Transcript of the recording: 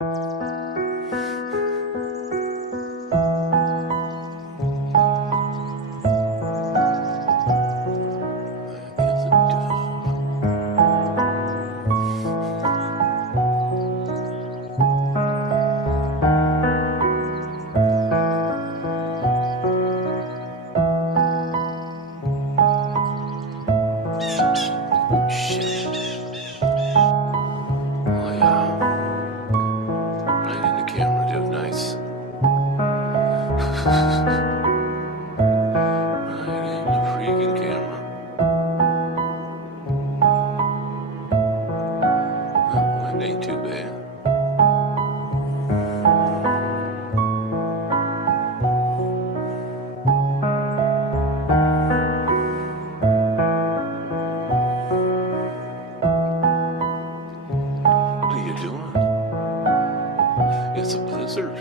That is a dove. Oh, shit. Oh, yeah. Right in the camera, Joe. Nice. Right in the freaking camera. Well, it ain't too bad. What are you doing? It's a blizzard.